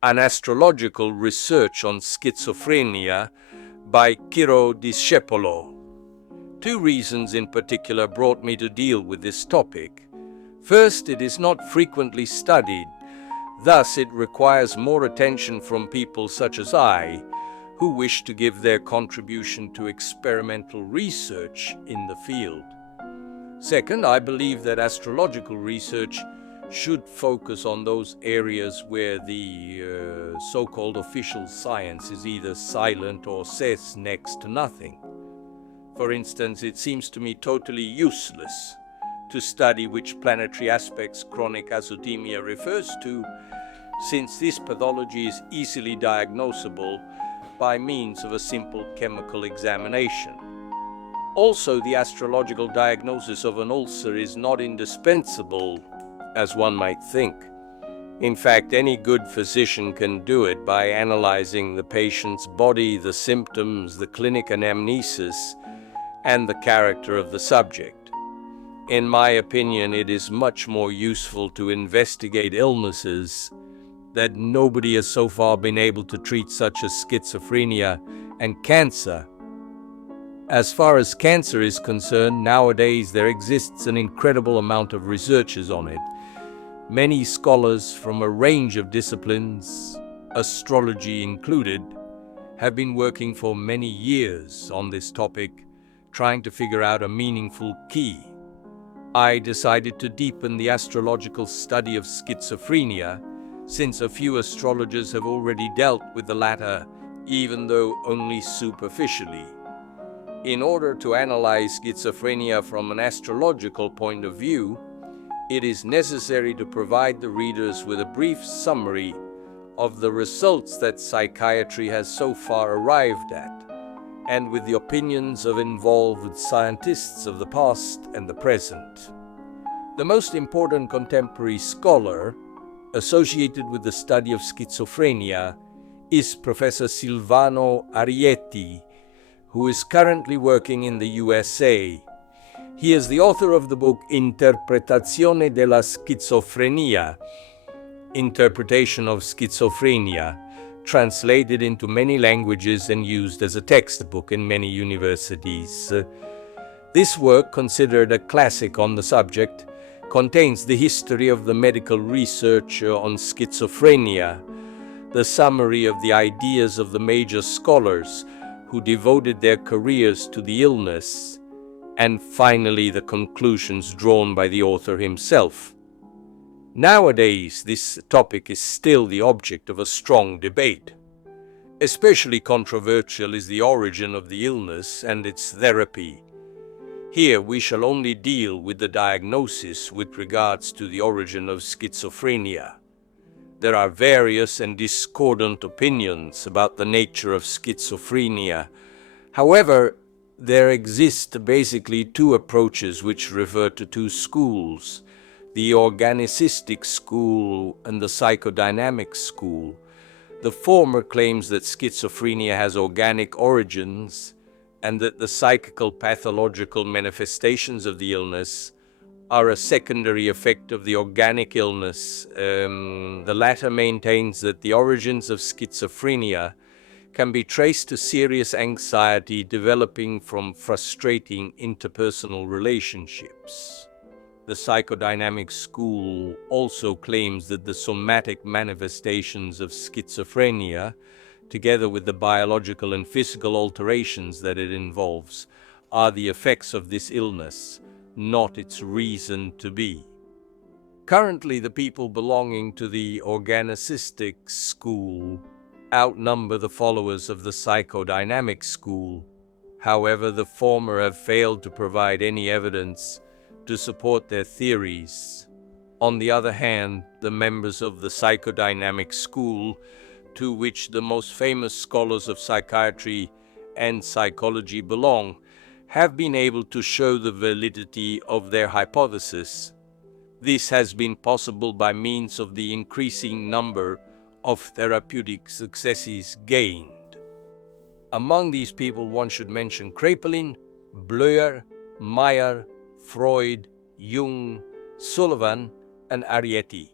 An Astrological Research on Schizophrenia by Ciro Discepolo. Two reasons in particular brought me to deal with this topic. First, it is not frequently studied, thus it requires more attention from people such as I, who wish to give their contribution to experimental research in the field. Second, I believe that astrological research should focus on those areas where the so-called official science is either silent or says next to nothing. For instance, it seems to me totally useless to study which planetary aspects chronic azotemia refers to, since this pathology is easily diagnosable by means of a simple chemical examination. Also, the astrological diagnosis of an ulcer is not indispensable, as one might think. In fact, any good physician can do it by analyzing the patient's body, the symptoms, the clinic anamnesis, and the character of the subject. In my opinion, it is much more useful to investigate illnesses that nobody has so far been able to treat, such as schizophrenia and cancer. As far as cancer is concerned, nowadays there exists an incredible amount of researches on it. Many scholars from a range of disciplines, astrology included, have been working for many years on this topic, trying to figure out a meaningful key. I decided to deepen the astrological study of schizophrenia, since a few astrologers have already dealt with the latter, even though only superficially. In order to analyze schizophrenia from an astrological point of view, it is necessary to provide the readers with a brief summary of the results that psychiatry has so far arrived at, and with the opinions of involved scientists of the past and the present. The most important contemporary scholar associated with the study of schizophrenia is Professor Silvano Arietti, who is currently working in the USA. He is the author of the book Interpretazione della Schizophrenia, Interpretation of Schizophrenia, translated into many languages and used as a textbook in many universities. This work, considered a classic on the subject, contains the history of the medical research on schizophrenia, the summary of the ideas of the major scholars who devoted their careers to the illness, and finally the conclusions drawn by the author himself. Nowadays, this topic is still the object of a strong debate. Especially controversial is the origin of the illness and its therapy. Here we shall only deal with the diagnosis with regards to the origin of schizophrenia. There are various and discordant opinions about the nature of schizophrenia. However, there exist basically two approaches which refer to two schools, the organicistic school and the psychodynamic school. The former claims that schizophrenia has organic origins and that the psychical pathological manifestations of the illness are a secondary effect of the organic illness. The latter maintains that the origins of schizophrenia can be traced to serious anxiety developing from frustrating interpersonal relationships. The psychodynamic school also claims that the somatic manifestations of schizophrenia, together with the biological and physical alterations that it involves, are the effects of this illness, not its reason to be. Currently, the people belonging to the organicistic school outnumber the followers of the psychodynamic school. However, the former have failed to provide any evidence to support their theories. On the other hand, the members of the psychodynamic school, to which the most famous scholars of psychiatry and psychology belong, have been able to show the validity of their hypothesis. This has been possible by means of the increasing number of therapeutic successes gained. Among these people one should mention Kraepelin, Bleuer, Meyer, Freud, Jung, Sullivan, and Arietti.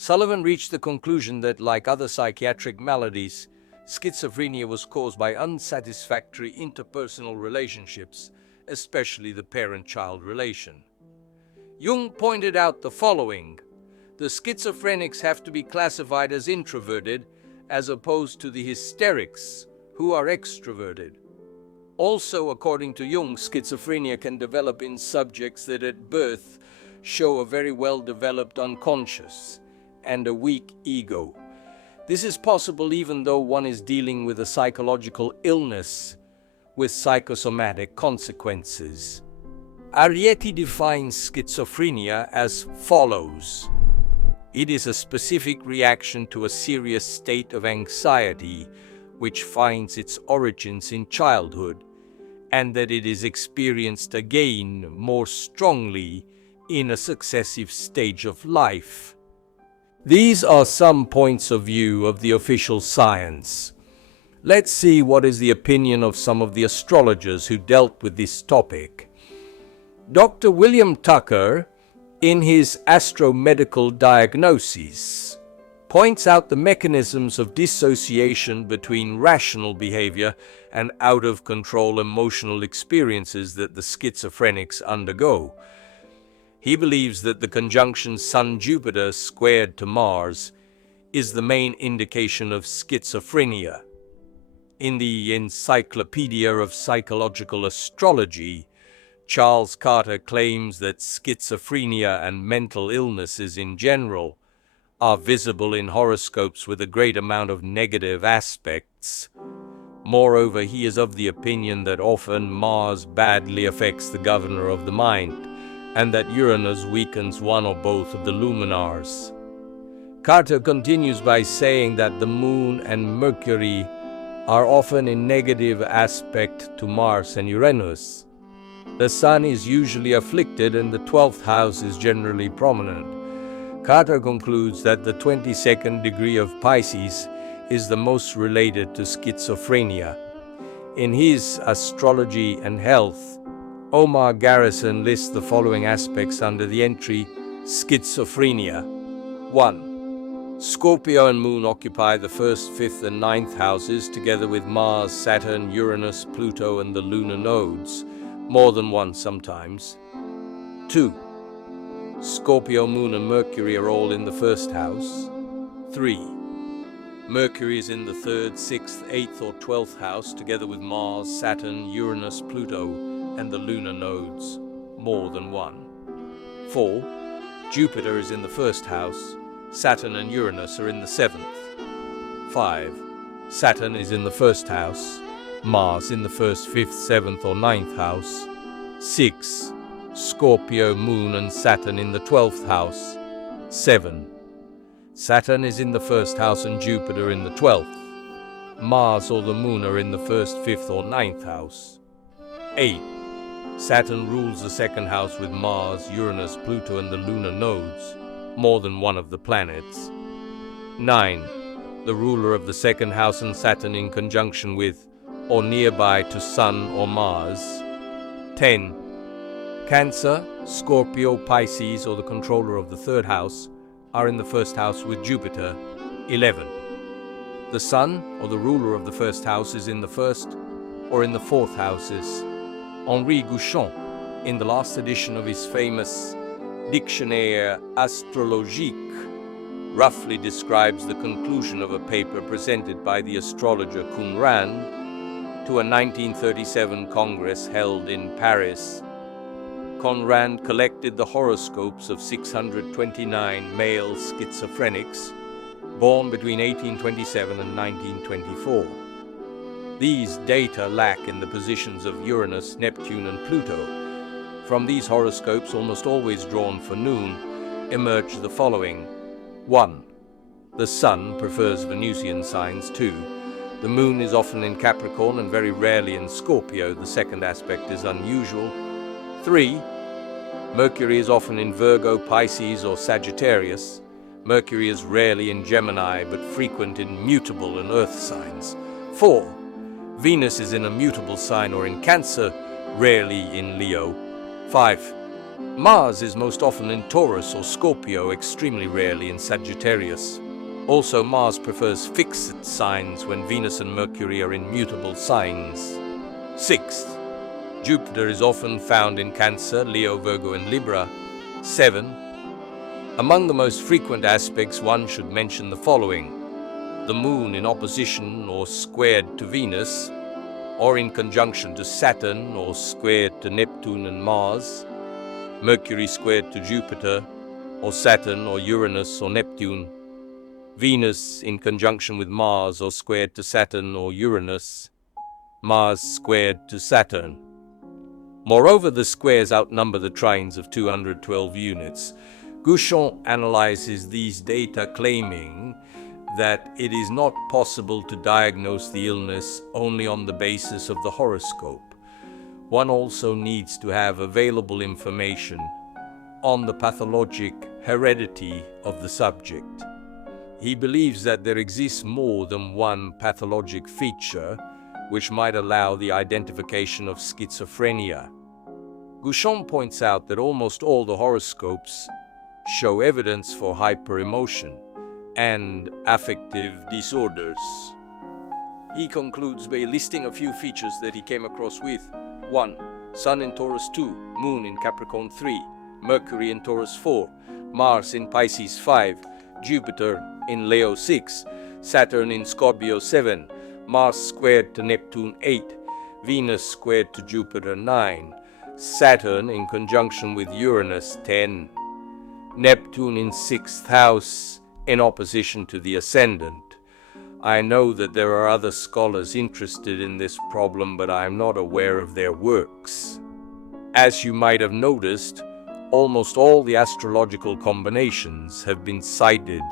Sullivan reached the conclusion that, like other psychiatric maladies, schizophrenia was caused by unsatisfactory interpersonal relationships, especially the parent-child relation. Jung pointed out the following: the schizophrenics have to be classified as introverted, as opposed to the hysterics, who are extroverted. Also, according to Jung, schizophrenia can develop in subjects that at birth show a very well-developed unconscious and a weak ego. This is possible even though one is dealing with a psychological illness with psychosomatic consequences. Arrietty defines schizophrenia as follows: it is a specific reaction to a serious state of anxiety which finds its origins in childhood, and that it is experienced again more strongly in a successive stage of life. These are some points of view of the official science. Let's see what is the opinion of some of the astrologers who dealt with this topic. Dr. William Tucker, in his Astromedical Diagnoses, points out the mechanisms of dissociation between rational behavior and out-of-control emotional experiences that the schizophrenics undergo. He believes that the conjunction Sun-Jupiter squared to Mars is the main indication of schizophrenia. In the Encyclopedia of Psychological Astrology, Charles Carter claims that schizophrenia and mental illnesses in general are visible in horoscopes with a great amount of negative aspects. Moreover, he is of the opinion that often Mars badly affects the governor of the mind, and that Uranus weakens one or both of the luminars. Carter continues by saying that the Moon and Mercury are often in negative aspect to Mars and Uranus. The Sun is usually afflicted and the 12th house is generally prominent. Carter concludes that the 22nd degree of Pisces is the most related to schizophrenia. In his Astrology and Health, Omar Garrison lists the following aspects under the entry Schizophrenia. 1. Scorpio and Moon occupy the 1st, 5th, and 9th houses, together with Mars, Saturn, Uranus, Pluto, and the lunar nodes, more than one sometimes. 2. Scorpio, Moon, and Mercury are all in the 1st house. 3. Mercury is in the 3rd, 6th, 8th, or 12th house, together with Mars, Saturn, Uranus, Pluto, and the lunar nodes, more than one. 4. Jupiter is in the 1st house. Saturn and Uranus are in the 7th. 5. Saturn is in the 1st house. Mars in the 1st, 5th, 7th, or 9th house. 6. Scorpio, Moon, and Saturn in the 12th house. 7. Saturn is in the 1st house and Jupiter in the 12th. Mars or the Moon are in the 1st, 5th, or 9th house. 8. Saturn rules the 2nd house with Mars, Uranus, Pluto, and the lunar nodes, more than one of the planets. 9. The ruler of the 2nd house and Saturn in conjunction with or nearby to Sun or Mars. 10. Cancer, Scorpio, Pisces, or the controller of the 3rd house are in the 1st house with Jupiter. 11. The Sun, or the ruler of the 1st house, is in the 1st or in the 4th houses. Henri Gouchon, in the last edition of his famous Dictionnaire Astrologique, roughly describes the conclusion of a paper presented by the astrologer Conrad to a 1937 Congress held in Paris. Conrad collected the horoscopes of 629 male schizophrenics born between 1827 and 1924. These data lack in the positions of Uranus, Neptune, and Pluto. From these horoscopes, almost always drawn for noon, emerge the following. 1. The Sun prefers Venusian signs. 2. The Moon is often in Capricorn and very rarely in Scorpio. The second aspect is unusual. 3. Mercury is often in Virgo, Pisces, or Sagittarius. Mercury is rarely in Gemini, but frequent in mutable and Earth signs. 4. Venus is in a mutable sign or in Cancer, rarely in Leo. 5. Mars is most often in Taurus or Scorpio, extremely rarely in Sagittarius. Also, Mars prefers fixed signs when Venus and Mercury are in mutable signs. Sixth, Jupiter is often found in Cancer, Leo, Virgo, and Libra. 7. Among the most frequent aspects, one should mention the following: the Moon in opposition or squared to Venus, or in conjunction to Saturn or squared to Neptune and Mars, Mercury squared to Jupiter, or Saturn or Uranus or Neptune, Venus in conjunction with Mars or squared to Saturn or Uranus, Mars squared to Saturn. Moreover, the squares outnumber the trines of 212 units. Giorno analyzes these data, claiming that it is not possible to diagnose the illness only on the basis of the horoscope. One also needs to have available information on the pathologic heredity of the subject. He believes that there exists more than one pathologic feature which might allow the identification of schizophrenia. Giorno points out that almost all the horoscopes show evidence for hyperemotion and affective disorders. He concludes by listing a few features that he came across with: 1. Sun in Taurus 2, Moon in Capricorn 3, Mercury in Taurus 4, Mars in Pisces 5, Jupiter in Leo 6, Saturn in Scorpio 7, Mars squared to Neptune 8, Venus squared to Jupiter 9, Saturn in conjunction with Uranus 10, Neptune in 6th house in opposition to the ascendant. I know that there are other scholars interested in this problem, but I am not aware of their works. As you might have noticed, almost all the astrological combinations have been cited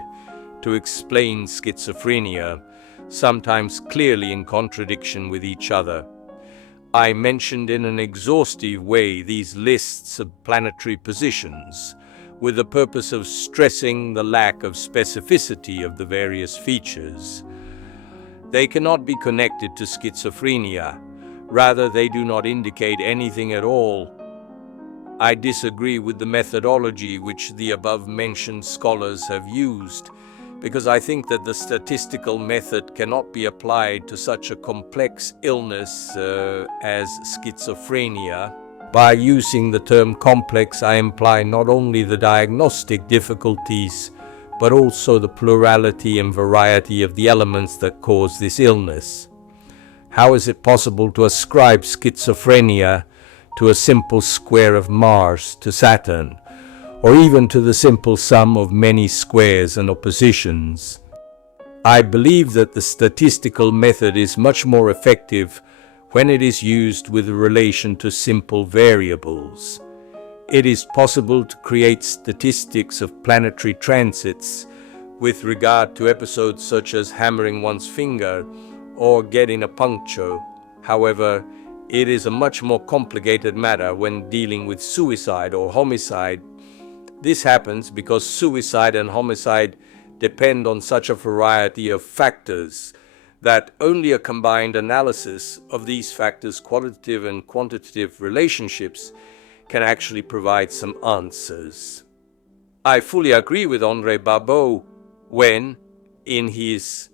to explain schizophrenia, sometimes clearly in contradiction with each other. I mentioned in an exhaustive way these lists of planetary positions, with the purpose of stressing the lack of specificity of the various features. They cannot be connected to schizophrenia. Rather, they do not indicate anything at all. I disagree with the methodology which the above-mentioned scholars have used, because I think that the statistical method cannot be applied to such a complex illness as schizophrenia. By using the term complex, I imply not only the diagnostic difficulties, but also the plurality and variety of the elements that cause this illness. How is it possible to ascribe schizophrenia to a simple square of Mars to Saturn, or even to the simple sum of many squares and oppositions? I believe that the statistical method is much more effective when it is used with relation to simple variables. It is possible to create statistics of planetary transits with regard to episodes such as hammering one's finger or getting a puncture. However, it is a much more complicated matter when dealing with suicide or homicide. This happens because suicide and homicide depend on such a variety of factors that only a combined analysis of these factors' qualitative and quantitative relationships can actually provide some answers. I fully agree with André Barbeau when, in his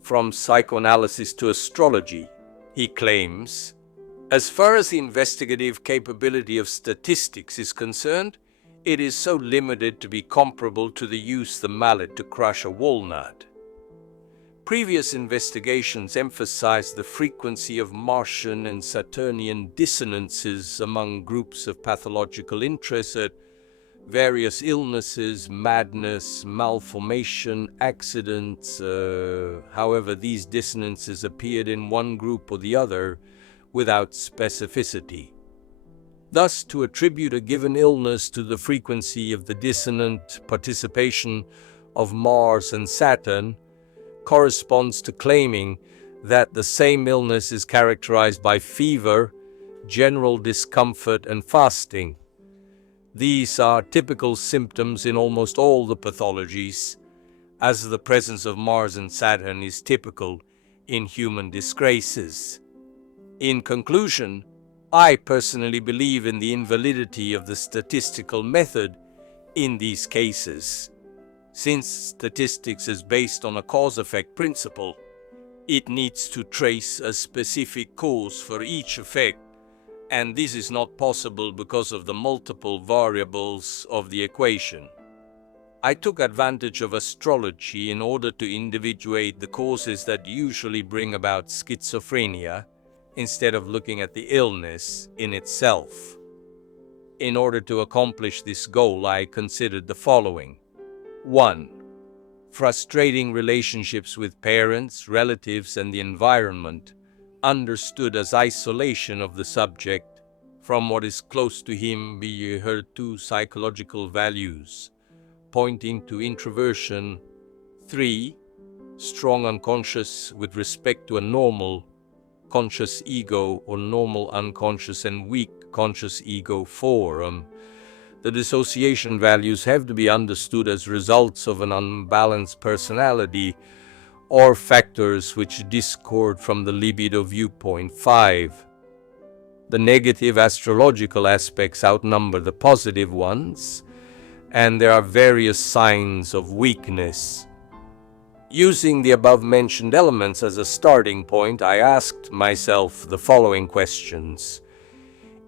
From Psychoanalysis to Astrology, he claims, as far as the investigative capability of statistics is concerned, it is so limited to be comparable to the use of the mallet to crush a walnut. Previous investigations emphasized the frequency of Martian and Saturnian dissonances among groups of pathological interest at various illnesses, madness, malformation, accidents. However, these dissonances appeared in one group or the other without specificity. Thus, to attribute a given illness to the frequency of the dissonant participation of Mars and Saturn corresponds to claiming that the same illness is characterized by fever, general discomfort, and fasting. These are typical symptoms in almost all the pathologies, as the presence of Mars and Saturn is typical in human disgraces. In conclusion, I personally believe in the invalidity of the statistical method in these cases. Since statistics is based on a cause-effect principle, it needs to trace a specific cause for each effect, and this is not possible because of the multiple variables of the equation. I took advantage of astrology in order to individuate the causes that usually bring about schizophrenia, instead of looking at the illness in itself. In order to accomplish this goal, I considered the following. 1. Frustrating relationships with parents, relatives, and the environment, understood as isolation of the subject from what is close to him via her two psychological values, pointing to introversion. 3. Strong unconscious with respect to a normal conscious ego or normal unconscious and weak conscious ego. 4. The dissociation values have to be understood as results of an unbalanced personality or factors which discord from the libido viewpoint. 5. The negative astrological aspects outnumber the positive ones, and there are various signs of weakness. Using the above-mentioned elements as a starting point, I asked myself the following questions.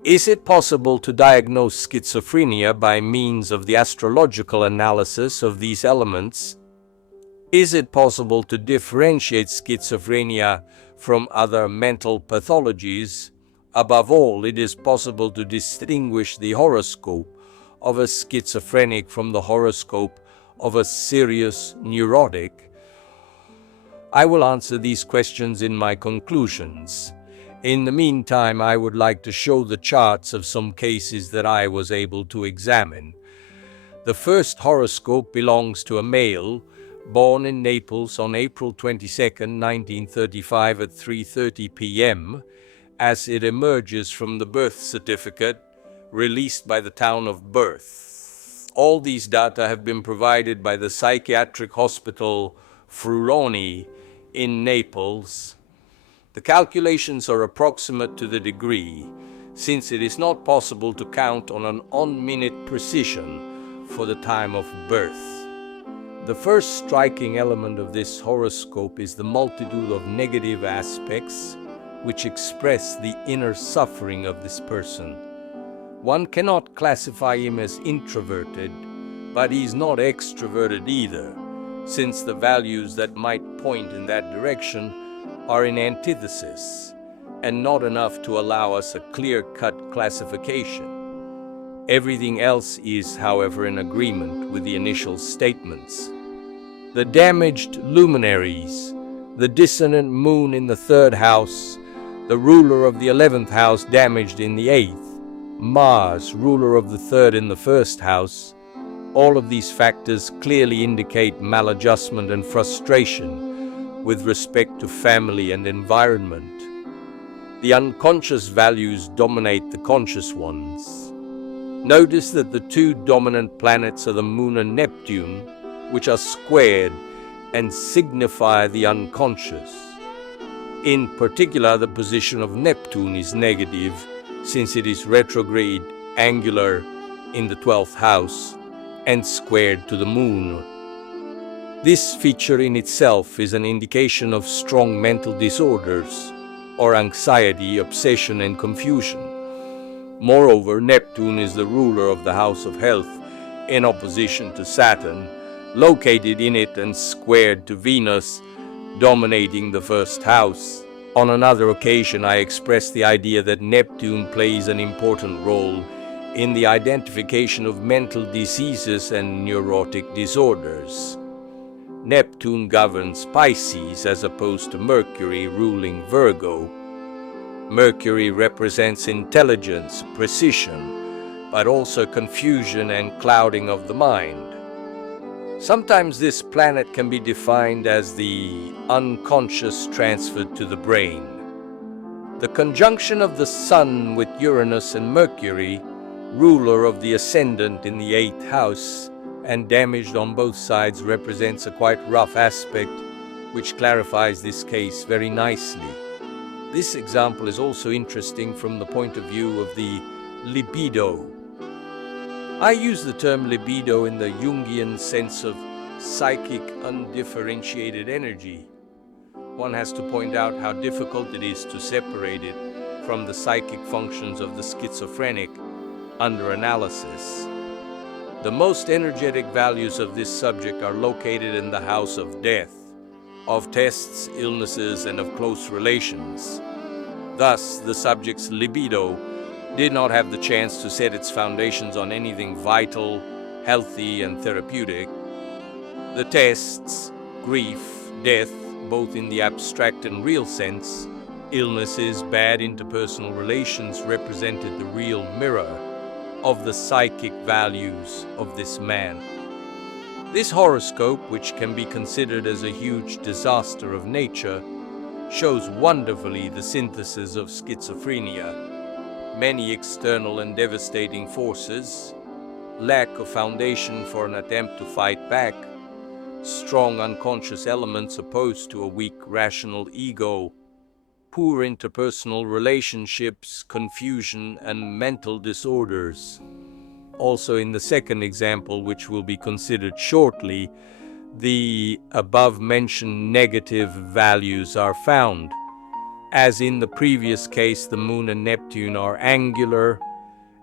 Is it possible to diagnose schizophrenia by means of the astrological analysis of these elements? Is it possible to differentiate schizophrenia from other mental pathologies? Above all, it is possible to distinguish the horoscope of a schizophrenic from the horoscope of a serious neurotic. I will answer these questions in my conclusions. In the meantime, I would like to show the charts of some cases that I was able to examine. The first horoscope belongs to a male born in Naples on April 22, 1935 at 3:30 p.m., as it emerges from the birth certificate released by the town of birth. All these data have been provided by the psychiatric hospital Fruloni in Naples. The calculations are approximate to the degree, since it is not possible to count on an on-minute precision for the time of birth. The first striking element of this horoscope is the multitude of negative aspects which express the inner suffering of this person. One cannot classify him as introverted, but he is not extroverted either, since the values that might point in that direction are in antithesis, and not enough to allow us a clear-cut classification. Everything else is, however, in agreement with the initial statements. The damaged luminaries, the dissonant moon in the 3rd house, the ruler of the 11th house damaged in the 8th, Mars, ruler of the 3rd in the 1st house, all of these factors clearly indicate maladjustment and frustration with respect to family and environment. The unconscious values dominate the conscious ones. Notice that the two dominant planets are the Moon and Neptune, which are squared and signify the unconscious. In particular, the position of Neptune is negative, since it is retrograde, angular in the 12th house, and squared to the Moon. This feature in itself is an indication of strong mental disorders, or anxiety, obsession, and confusion. Moreover, Neptune is the ruler of the house of health, in opposition to Saturn, located in it and squared to Venus, dominating the 1st house. On another occasion, I expressed the idea that Neptune plays an important role in the identification of mental diseases and neurotic disorders. Neptune governs Pisces as opposed to Mercury ruling Virgo. Mercury represents intelligence, precision, but also confusion and clouding of the mind. Sometimes this planet can be defined as the unconscious transferred to the brain. The conjunction of the Sun with Uranus and Mercury, ruler of the ascendant in the 8th house, and damaged on both sides, represents a quite rough aspect, which clarifies this case very nicely. This example is also interesting from the point of view of the libido. I use the term libido in the Jungian sense of psychic undifferentiated energy. One has to point out how difficult it is to separate it from the psychic functions of the schizophrenic under analysis. The most energetic values of this subject are located in the house of death, of tests, illnesses, and of close relations. Thus, the subject's libido did not have the chance to set its foundations on anything vital, healthy, and therapeutic. The tests, grief, death, both in the abstract and real sense, illnesses, bad interpersonal relations represented the real mirror of the psychic values of this man. This horoscope, which can be considered as a huge disaster of nature, shows wonderfully the synthesis of schizophrenia. Many external and devastating forces, lack of foundation for an attempt to fight back, strong unconscious elements opposed to a weak rational ego, poor interpersonal relationships, confusion, and mental disorders. Also in the second example, which will be considered shortly, the above-mentioned negative values are found. As in the previous case, the Moon and Neptune are angular,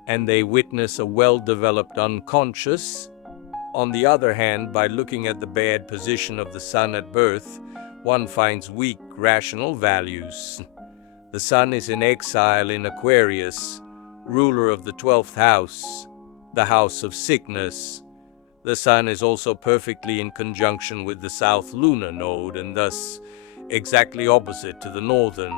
and they witness a well-developed unconscious. On the other hand, by looking at the bad position of the Sun at birth, one finds weak rational values. The Sun is in exile in Aquarius, ruler of the 12th house, the house of sickness. The Sun is also perfectly in conjunction with the South lunar node and thus exactly opposite to the northern.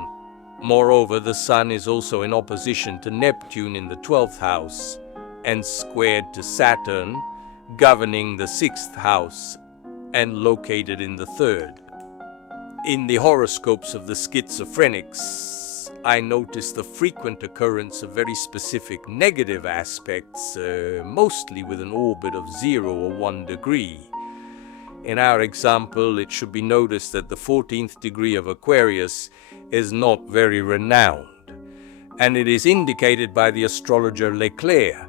Moreover, the Sun is also in opposition to Neptune in the 12th house and squared to Saturn, governing the 6th house and located in the 3rd. In the horoscopes of the schizophrenics, I notice the frequent occurrence of very specific negative aspects, mostly with an orbit of 0 or 1 degree. In our example, it should be noticed that the 14th degree of Aquarius is not very renowned, and it is indicated by the astrologer Leclerc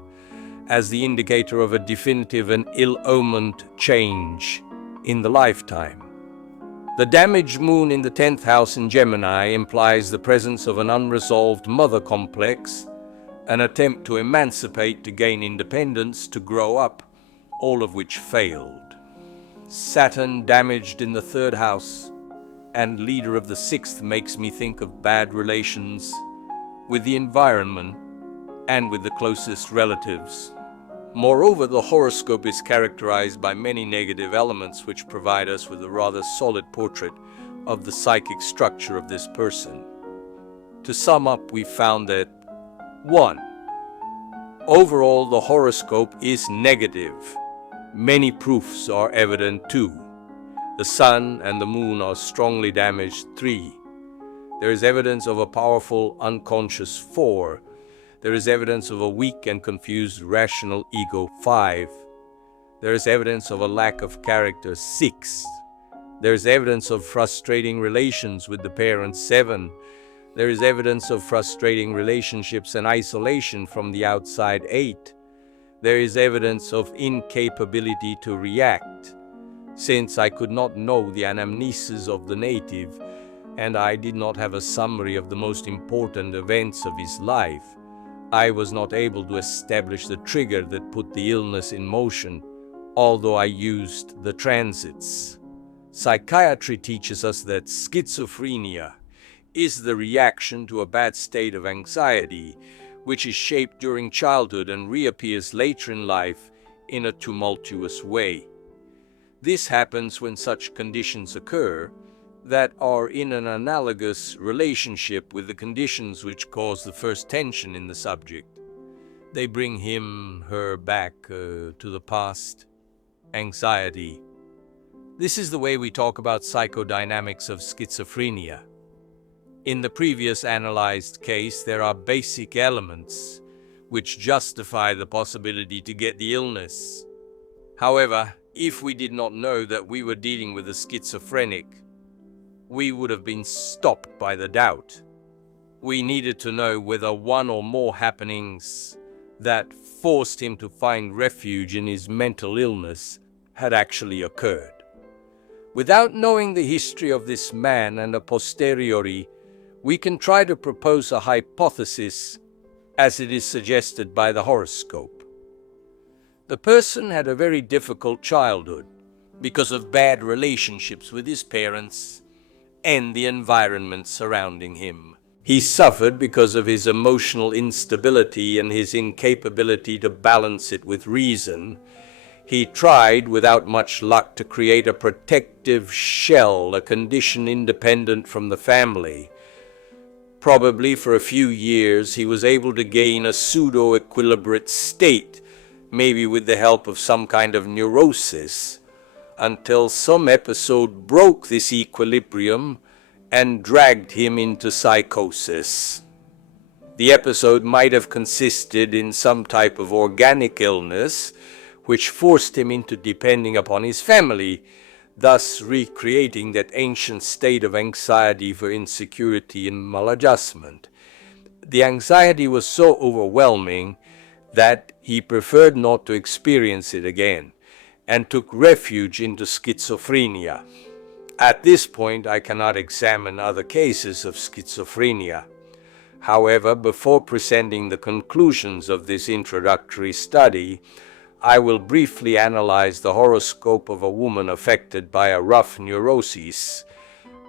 as the indicator of a definitive and ill-omened change in the lifetime. The damaged moon in the 10th house in Gemini implies the presence of an unresolved mother complex, an attempt to emancipate, to gain independence, to grow up, all of which failed. Saturn damaged in the 3rd house and leader of the 6th makes me think of bad relations with the environment and with the closest relatives. Moreover, the horoscope is characterized by many negative elements which provide us with a rather solid portrait of the psychic structure of this person. To sum up, we found that 1. Overall, the horoscope is negative. Many proofs are evident too. The Sun and the Moon are strongly damaged. 3. There is evidence of a powerful unconscious. 4. There is evidence of a weak and confused rational ego. 5. There is evidence of a lack of character. 6. There is evidence of frustrating relations with the parents. 7. There is evidence of frustrating relationships and isolation from the outside. 8. There is evidence of incapability to react. Since I could not know the anamnesis of the native, and I did not have a summary of the most important events of his life, I was not able to establish the trigger that put the illness in motion, although I used the transits. Psychiatry teaches us that schizophrenia is the reaction to a bad state of anxiety, which is shaped during childhood and reappears later in life in a tumultuous way. This happens when such conditions occur that are in an analogous relationship with the conditions which cause the first tension in the subject. They bring him, her back to the past, anxiety. This is the way we talk about psychodynamics of schizophrenia. In the previous analyzed case, there are basic elements which justify the possibility to get the illness. However, if we did not know that we were dealing with a schizophrenic, we would have been stopped by the doubt. We needed to know whether one or more happenings that forced him to find refuge in his mental illness had actually occurred. Without knowing the history of this man and a posteriori, we can try to propose a hypothesis as it is suggested by the horoscope. The person had a very difficult childhood because of bad relationships with his parents and the environment surrounding him. He suffered because of his emotional instability and his incapability to balance it with reason. He tried, without much luck, to create a protective shell, a condition independent from the family. Probably for a few years he was able to gain a pseudo-equilibrate state, maybe with the help of some kind of neurosis, until some episode broke this equilibrium and dragged him into psychosis. The episode might have consisted in some type of organic illness, which forced him into depending upon his family, thus recreating that ancient state of anxiety for insecurity and maladjustment. The anxiety was so overwhelming that he preferred not to experience it again, and took refuge into schizophrenia. At this point, I cannot examine other cases of schizophrenia. However, before presenting the conclusions of this introductory study, I will briefly analyze the horoscope of a woman affected by a rough neurosis.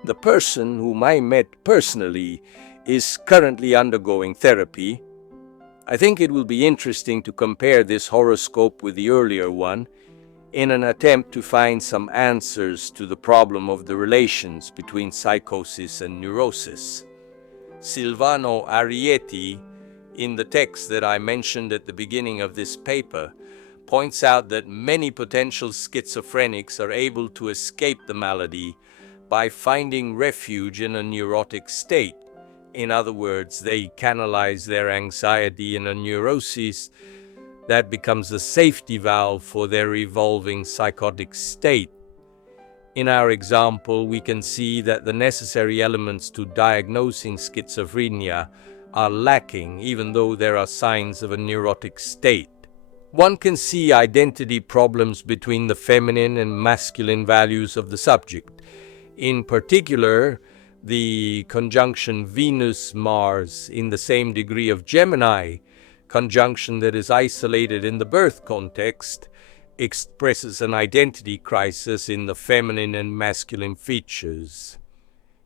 The person whom I met personally is currently undergoing therapy. I think it will be interesting to compare this horoscope with the earlier one in an attempt to find some answers to the problem of the relations between psychosis and neurosis. Silvano Arieti, in the text that I mentioned at the beginning of this paper, points out that many potential schizophrenics are able to escape the malady by finding refuge in a neurotic state. In other words, they canalize their anxiety in a neurosis that becomes a safety valve for their evolving psychotic state. In our example, we can see that the necessary elements to diagnosing schizophrenia are lacking, even though there are signs of a neurotic state. One can see identity problems between the feminine and masculine values of the subject. In particular, the conjunction Venus-Mars in the same degree of Gemini, conjunction that is isolated in the birth context, expresses an identity crisis in the feminine and masculine features.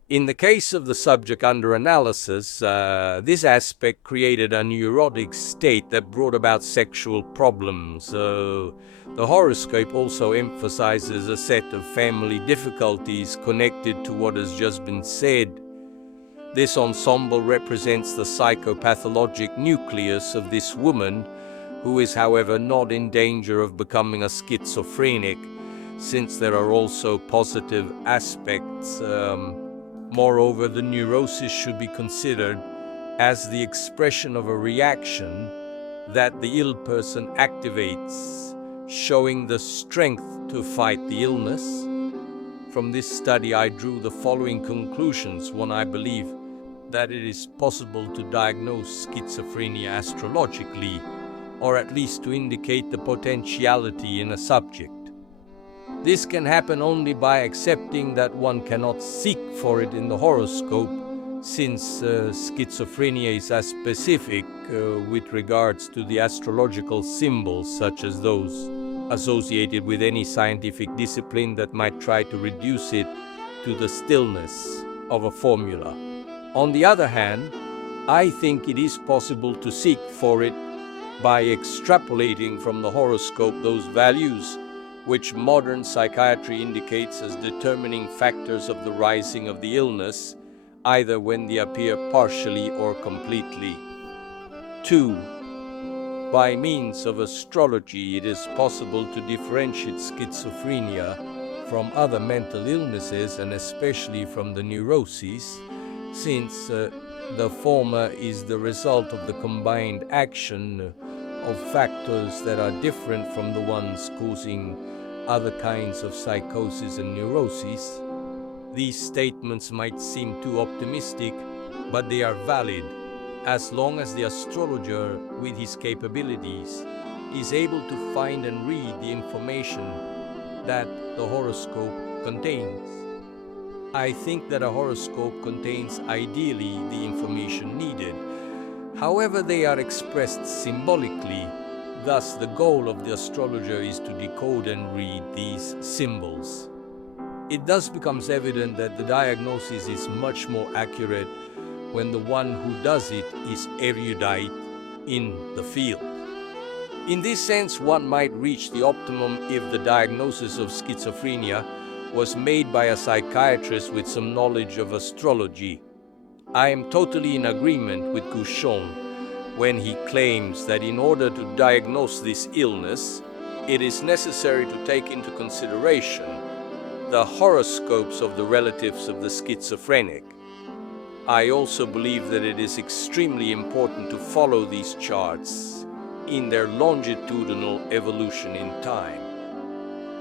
In the case of the subject under analysis, this aspect created a neurotic state that brought about sexual problems. The horoscope also emphasizes a set of family difficulties connected to what has just been said. This ensemble represents the psychopathologic nucleus of this woman, who is, however, not in danger of becoming a schizophrenic, since there are also positive aspects. Moreover, the neurosis should be considered as the expression of a reaction that the ill person activates, showing the strength to fight the illness. From this study, I drew the following conclusions. One, I believe that it is possible to diagnose schizophrenia astrologically, or at least to indicate the potentiality in a subject. This can happen only by accepting that one cannot seek for it in the horoscope, since schizophrenia is as specific with regards to the astrological symbols, such as those associated with any scientific discipline that might try to reduce it to the stillness of a formula. On the other hand, I think it is possible to seek for it by extrapolating from the horoscope those values which modern psychiatry indicates as determining factors of the rising of the illness, either when they appear partially or completely. 2. By means of astrology, it is possible to differentiate schizophrenia from other mental illnesses, and especially from the neuroses, since the former is the result of the combined action of factors that are different from the ones causing other kinds of psychosis and neuroses. These statements might seem too optimistic, but they are valid as long as the astrologer, with his capabilities, is able to find and read the information that the horoscope contains. I think that a horoscope contains ideally the information needed. However, they are expressed symbolically. Thus, the goal of the astrologer is to decode and read these symbols. It thus becomes evident that the diagnosis is much more accurate when the one who does it is erudite in the field. In this sense, one might reach the optimum if the diagnosis of schizophrenia was made by a psychiatrist with some knowledge of astrology. I am totally in agreement with Gouchon when he claims that in order to diagnose this illness, it is necessary to take into consideration the horoscopes of the relatives of the schizophrenic. I also believe that it is extremely important to follow these charts in their longitudinal evolution in time.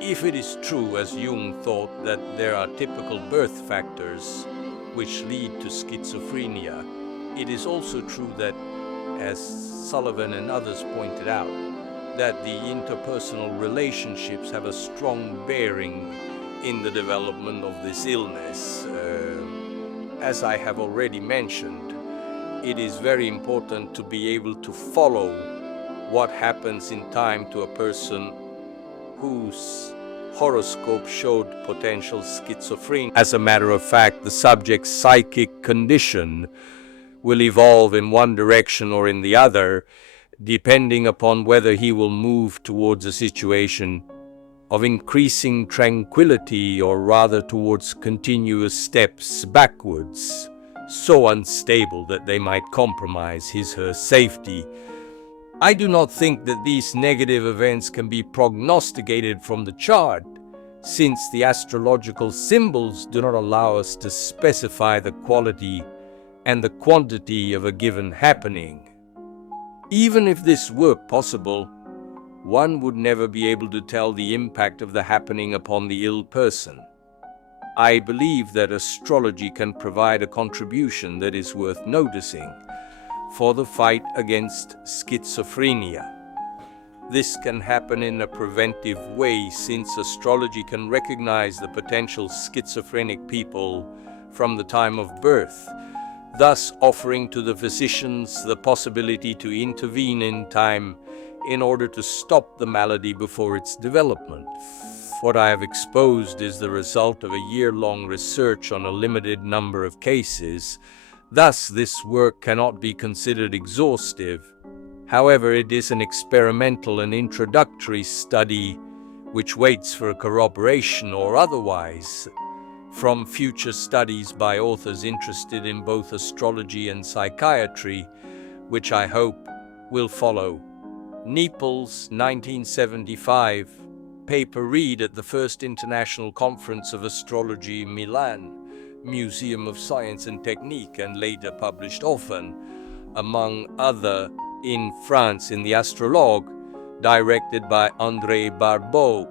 If it is true, as Jung thought, that there are typical birth factors which lead to schizophrenia, it is also true that, as Sullivan and others pointed out, that the interpersonal relationships have a strong bearing in the development of this illness. As I have already mentioned, it is very important to be able to follow what happens in time to a person whose horoscope showed potential schizophrenia. As a matter of fact, the subject's psychic condition will evolve in one direction or in the other, depending upon whether he will move towards a situation of increasing tranquility or rather towards continuous steps backwards, so unstable that they might compromise her safety. I do not think that these negative events can be prognosticated from the chart, since the astrological symbols do not allow us to specify the quality and the quantity of a given happening. Even if this were possible, one would never be able to tell the impact of the happening upon the ill person. I believe that astrology can provide a contribution that is worth noticing for the fight against schizophrenia. This can happen in a preventive way, since astrology can recognize the potential schizophrenic people from the time of birth, thus offering to the physicians the possibility to intervene in time in order to stop the malady before its development. What I have exposed is the result of a year-long research on a limited number of cases. Thus, this work cannot be considered exhaustive. However, it is an experimental and introductory study which waits for corroboration or otherwise from future studies by authors interested in both astrology and psychiatry, which I hope will follow. Naples, 1975. Paper read at the First International Conference of Astrology, Milan, Museum of Science and Technique, and later published often, among other, in France in the Astrologue, directed by André Barbeau.